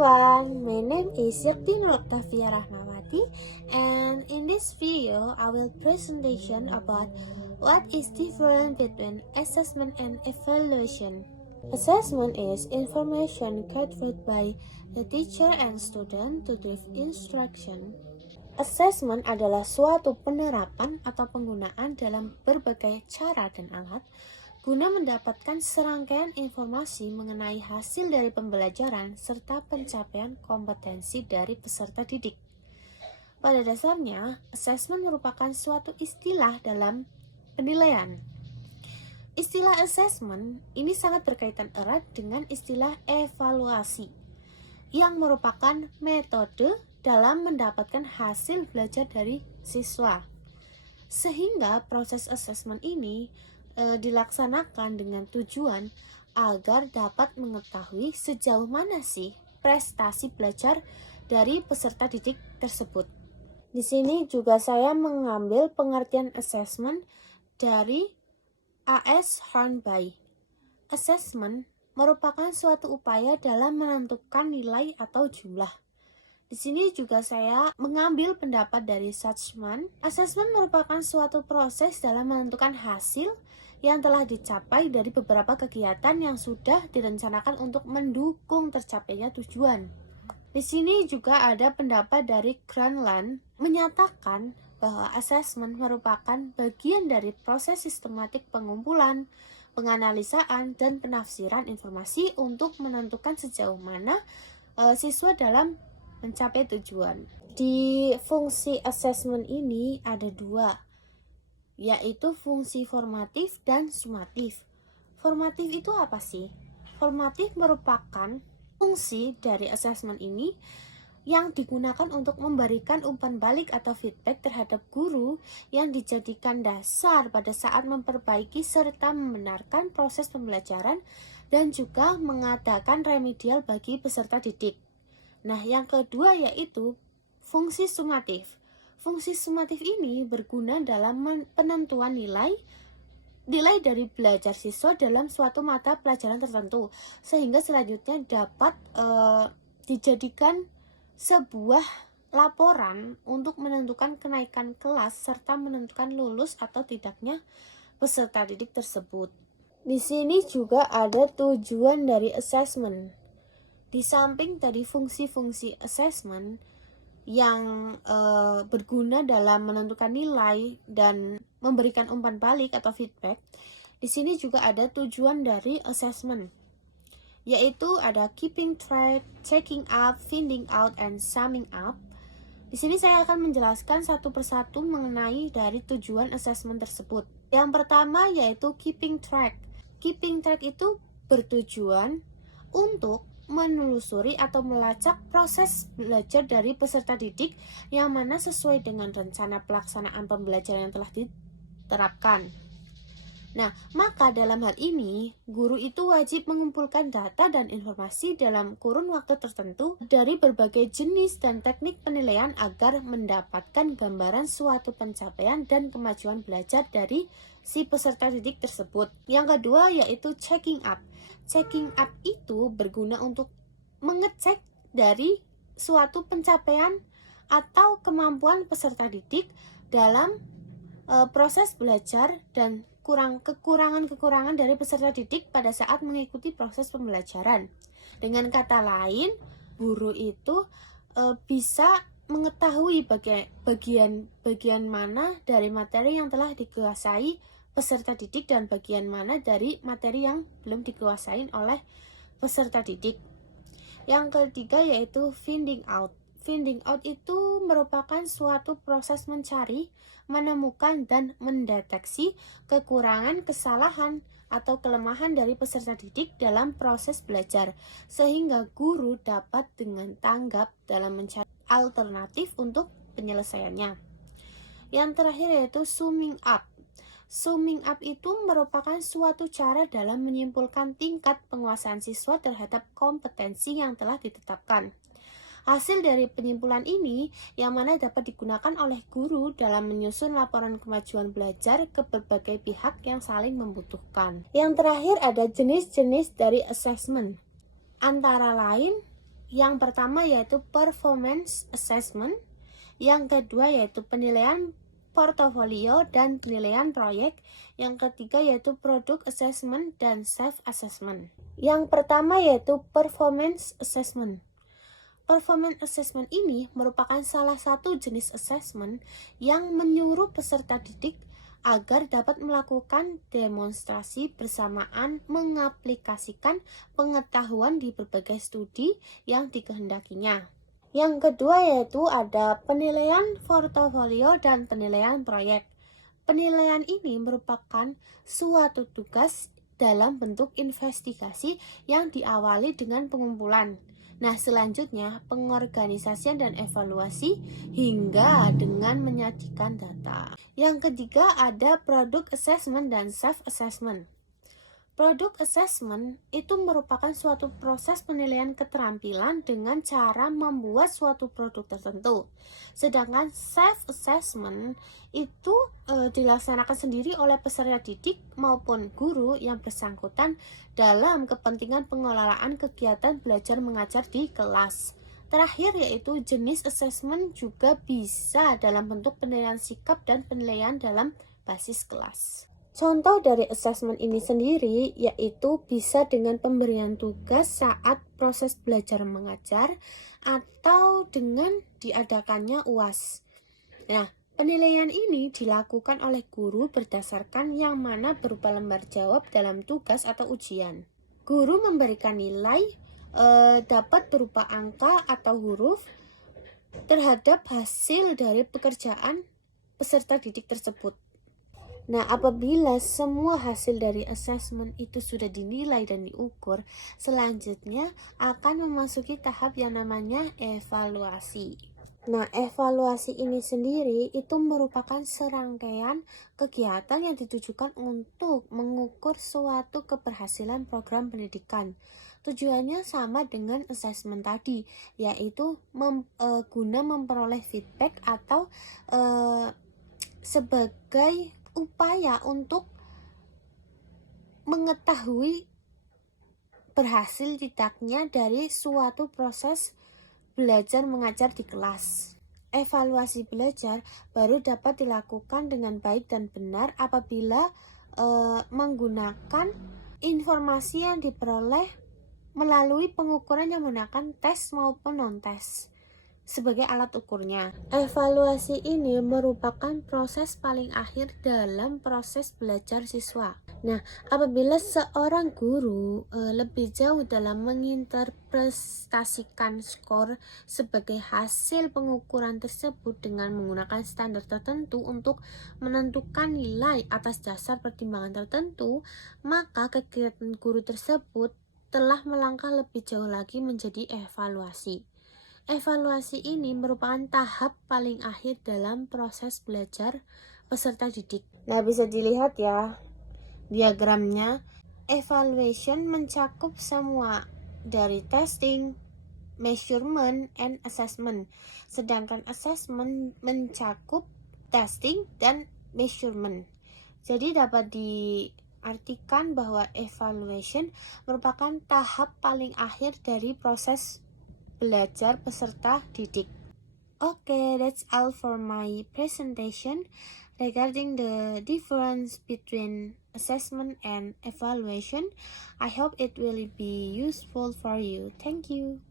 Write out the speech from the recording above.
everyone, my name is Yakti Nurtafia Rahmawati, and in this video I will presentation about what is different between assessment and evaluation. Assessment is information gathered by the teacher and student to give instruction. Assessment adalah suatu penerapan atau penggunaan dalam berbagai cara dan alat guna mendapatkan serangkaian informasi mengenai hasil dari pembelajaran serta pencapaian kompetensi dari peserta didik. Pada dasarnya, assessment merupakan suatu istilah dalam penilaian. Istilah assessment ini sangat berkaitan erat dengan istilah evaluasi, yang merupakan metode dalam mendapatkan hasil belajar dari siswa. Sehingga proses assessment ini dilaksanakan dengan tujuan agar dapat mengetahui sejauh mana sih prestasi belajar dari peserta didik tersebut. Di sini juga saya mengambil pengertian assessment dari A.S. Hornby. Assessment merupakan suatu upaya dalam menentukan nilai atau jumlah. Di sini juga saya mengambil pendapat dari Suchman. Assessment merupakan suatu proses dalam menentukan hasil yang telah dicapai dari beberapa kegiatan yang sudah direncanakan untuk mendukung tercapainya tujuan. Di sini juga ada pendapat dari Granland menyatakan bahwa assessment merupakan bagian dari proses sistematik pengumpulan, penganalisaan, dan penafsiran informasi untuk menentukan sejauh mana siswa dalam mencapai tujuan. Di fungsi assessment ini ada dua, yaitu fungsi formatif dan sumatif. Formatif itu apa sih? Formatif merupakan fungsi dari assessment ini yang digunakan untuk memberikan umpan balik atau feedback terhadap guru yang dijadikan dasar pada saat memperbaiki serta membenarkan proses pembelajaran dan juga mengadakan remedial bagi peserta didik. Nah, yang kedua yaitu fungsi sumatif. Fungsi sumatif ini berguna dalam penentuan nilai dari belajar siswa dalam suatu mata pelajaran tertentu, sehingga selanjutnya dapat dijadikan sebuah laporan untuk menentukan kenaikan kelas serta menentukan lulus atau tidaknya peserta didik tersebut. Di sini juga ada tujuan dari assessment. Di samping tadi fungsi-fungsi assessment yang berguna dalam menentukan nilai dan memberikan umpan balik atau feedback, di sini juga ada tujuan dari assessment, yaitu ada keeping track, checking up, finding out, and summing up. Di sini saya akan menjelaskan satu persatu mengenai dari tujuan assessment tersebut. Yang pertama yaitu keeping track. Keeping track itu bertujuan untuk menelusuri atau melacak proses belajar dari peserta didik yang mana sesuai dengan rencana pelaksanaan pembelajaran yang telah diterapkan. Nah, maka dalam hal ini, guru itu wajib mengumpulkan data dan informasi dalam kurun waktu tertentu dari berbagai jenis dan teknik penilaian agar mendapatkan gambaran suatu pencapaian dan kemajuan belajar dari si peserta didik tersebut. Yang kedua yaitu checking up. Checking up itu berguna untuk mengecek dari suatu pencapaian atau kemampuan peserta didik dalam proses belajar dan kekurangan-kekurangan dari peserta didik pada saat mengikuti proses pembelajaran. Dengan kata lain, guru itu bisa mengetahui bagian mana dari materi yang telah dikuasai peserta didik dan bagian mana dari materi yang belum dikuasain oleh peserta didik. Yang ketiga yaitu finding out. Finding out itu merupakan suatu proses mencari, menemukan, dan mendeteksi kekurangan, kesalahan, atau kelemahan dari peserta didik dalam proses belajar, sehingga guru dapat dengan tanggap dalam mencari alternatif untuk penyelesaiannya. Yang terakhir yaitu summing up. Summing up itu merupakan suatu cara dalam menyimpulkan tingkat penguasaan siswa terhadap kompetensi yang telah ditetapkan. Hasil dari penyimpulan ini yang mana dapat digunakan oleh guru dalam menyusun laporan kemajuan belajar ke berbagai pihak yang saling membutuhkan. Yang terakhir ada jenis-jenis dari assessment. Antara lain Yang pertama yaitu performance assessment, yang kedua yaitu penilaian portofolio dan penilaian proyek, yang ketiga yaitu product assessment dan self assessment. Yang pertama yaitu performance assessment. Performance assessment ini merupakan salah satu jenis assessment yang menyuruh peserta didik agar dapat melakukan demonstrasi bersamaan mengaplikasikan pengetahuan di berbagai studi yang dikehendakinya. Yang kedua yaitu ada penilaian portofolio dan penilaian proyek. Penilaian ini merupakan suatu tugas dalam bentuk investigasi yang diawali dengan pengumpulan. Nah, selanjutnya pengorganisasian dan evaluasi hingga dengan menyajikan data. Yang ketiga ada product assessment dan self assessment. Product assessment itu merupakan suatu proses penilaian keterampilan dengan cara membuat suatu produk tertentu. Sedangkan self assessment itu dilaksanakan sendiri oleh peserta didik maupun guru yang bersangkutan dalam kepentingan pengelolaan kegiatan belajar mengajar di kelas. Terakhir yaitu jenis assessment juga bisa dalam bentuk penilaian sikap dan penilaian dalam basis kelas. Contoh dari assessment ini sendiri yaitu bisa dengan pemberian tugas saat proses belajar mengajar atau dengan diadakannya UAS. Nah, penilaian ini dilakukan oleh guru berdasarkan yang mana berupa lembar jawab dalam tugas atau ujian. Guru memberikan nilai dapat berupa angka atau huruf terhadap hasil dari pekerjaan peserta didik tersebut. Nah, apabila semua hasil dari assessment itu sudah dinilai dan diukur, selanjutnya akan memasuki tahap yang namanya evaluasi. Nah, evaluasi ini sendiri itu merupakan serangkaian kegiatan yang ditujukan untuk mengukur suatu keberhasilan program pendidikan. Tujuannya sama dengan assessment tadi, yaitu guna memperoleh feedback atau sebagai upaya untuk mengetahui berhasil tidaknya dari suatu proses belajar mengajar di kelas. Evaluasi belajar baru dapat dilakukan dengan baik dan benar apabila menggunakan informasi yang diperoleh melalui pengukuran yang menggunakan tes maupun non-tes sebagai alat ukurnya. Evaluasi ini merupakan proses paling akhir dalam proses belajar siswa. Nah, apabila seorang guru lebih jauh dalam menginterpretasikan skor sebagai hasil pengukuran tersebut dengan menggunakan standar tertentu untuk menentukan nilai atas dasar pertimbangan tertentu, maka kegiatan guru tersebut telah melangkah lebih jauh lagi menjadi evaluasi. Evaluasi ini merupakan tahap paling akhir dalam proses belajar peserta didik. Nah, bisa dilihat ya diagramnya. Evaluation mencakup semua dari testing, measurement, and assessment. Sedangkan assessment mencakup testing dan measurement. Jadi dapat diartikan bahwa evaluation merupakan tahap paling akhir dari proses belajar peserta didik. Okay, that's all for my presentation regarding the difference between assessment and evaluation. I hope it will be useful for you. Thank you.